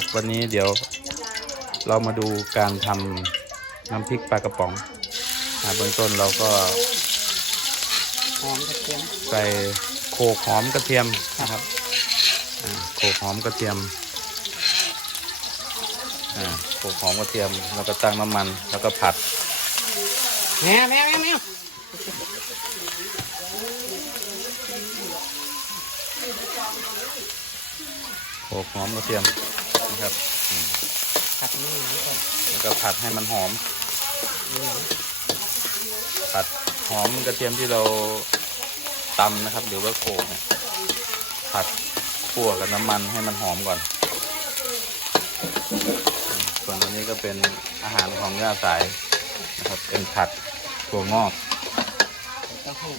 ครับ วันนี้เดี๋ยวเรามาดูการทำน้ำพริกปลากระป๋องอ่าเบื้องต้นเราก็หอมกระเทียมใส่โขลกหอมกระเทียมนะครับอ่าโขลกหอมกระเทียมอ่าโขลกหอมกระเทียมแล้วก็ตั้งน้ำมันแล้วก็ผัดแม่แม่แม่แม่โขลกหอมกระเทียม นะครับอืมผัดนี่นะก่อนแล้วก็ผัดให้มันหอม นี่นะผัดหอมกระเทียมที่เราตำนะครับ หรือว่าโขลกเนี่ยผัดคั่วกับน้ำมันให้มันหอมก่อนอืมส่วนอันนี้ก็เป็นอาหารของย่าสายนะครับ เป็นผัดถั่วงอกเต้าหู้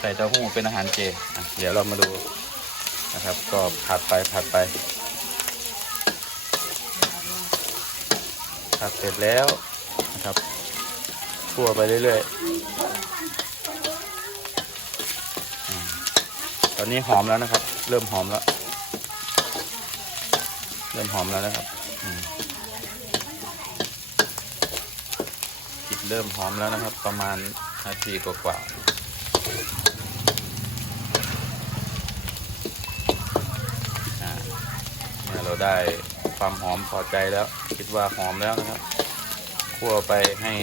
ใส่เต้าหู้เป็นอาหารเจอะเดี๋ยวเรามาดูนะครับ ก็ผัดไปผัดไป ผัดเสร็จแล้วนะครับคั่วไปเรื่อยๆ ตอนนี้หอมแล้วนะครับ เริ่มหอมแล้ว เริ่มหอมแล้วนะครับกลิ่นเริ่มหอมแล้วนะครับ ประมาณนาทีกว่าๆอ่าเราได้ ความหอมพอใจแล้ว คิดว่าหอมแล้วนะครับคั่วไปให้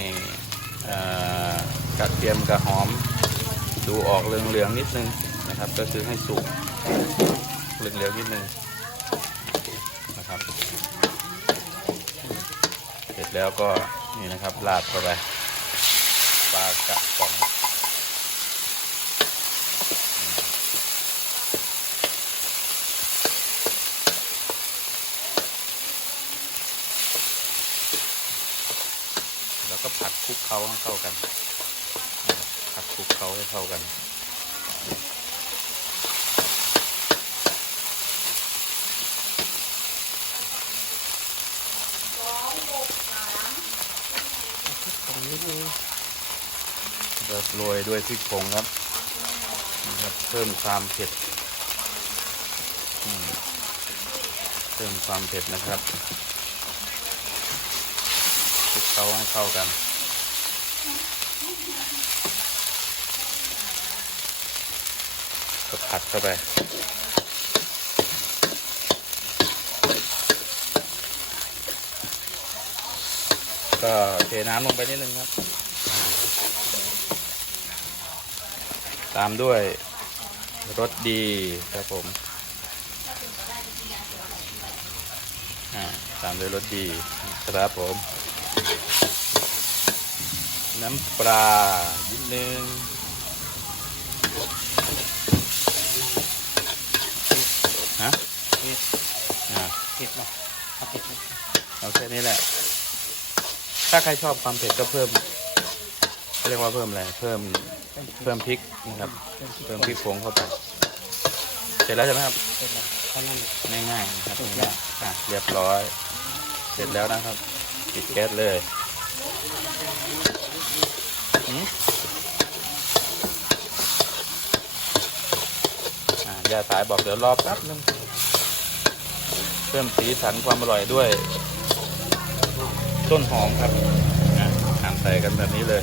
กระเทียมกับหอม ดูออกเหลืองๆนิดนึงนะครับ ก็คือให้สุกเหลืองๆนิดนึงนะครับเสร็จแล้วก็นี่นะครับราดเข้าไปปลากระป๋อง ก็ผัดคลุกเคล้าให้เข้ากัน ผัดคลุกเคล้าให้เข้ากันของนิดนึงก็โรยด้วยพริกผงครับนะครับเพิ่มความเผ็ดเพิ่มความเผ็ดนะครับ คลุกเคล้าให้เข้ากัน ก็ผัดเข้าไป ก็เทน้ำลงไปนิดนึงครับ ตามด้วยรสดีครับผมอ่าตามด้วยรสดีครับผม น้ำปลานิดนึงฮะเผ็ดอ่าเผ็ดหรอเอาเผ็ดไหมเอาแค่นี้แหละ ถ้าใครชอบความเผ็ดก็เพิ่มเขาเรียกว่าเพิ่มอะไร เพิ่ม เพิ่มพริกนะครับ เพิ่มพริกผงเข้าไป เสร็จแล้วใช่ไหมครับ เผ็ดหรอเท่านั้นง่ายๆนะครับง่ายๆอะเรียบร้อย เสร็จแล้วนะครับ ปิดแก๊สเลยหืมอะยาสายบอกเดี๋ยวรอแป๊บนึงเพิ่มสีสันความอร่อยด้วย ต้นหอมครับอะหั่นใส่กันแบบนี้เลย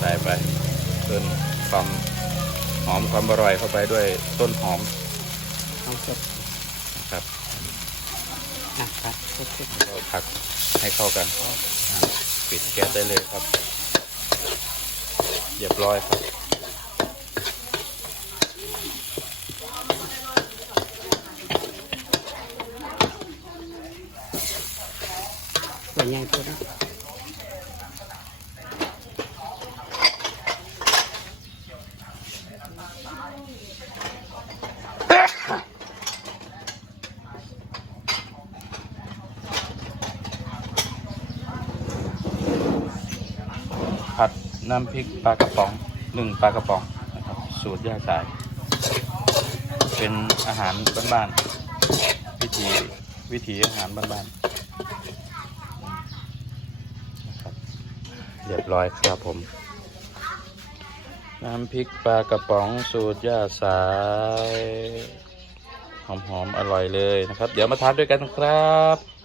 ใส่ไปเพิ่มความหอมความอร่อยเข้าไปด้วยต้นหอมเอาสร็จนะครับนะครับ เราผักให้เข้ากันปิดแก๊สได้เลยครับเรียบร้อยครับส่วนใหญ่ตัวนะ ผัด น้ำพริกปลากระป๋องหนึ่งปลากระป๋องนะครับ สูตรย่าสาย เป็นอาหารบ้านๆวิธีวิถีอาหารบ้านๆนะครับเรียบร้อยครับผม น้ำพริกปลากระป๋องสูตรย่าสายหอมๆอร่อยเลยนะครับ เดี๋ยวมาทานด้วยกันครับ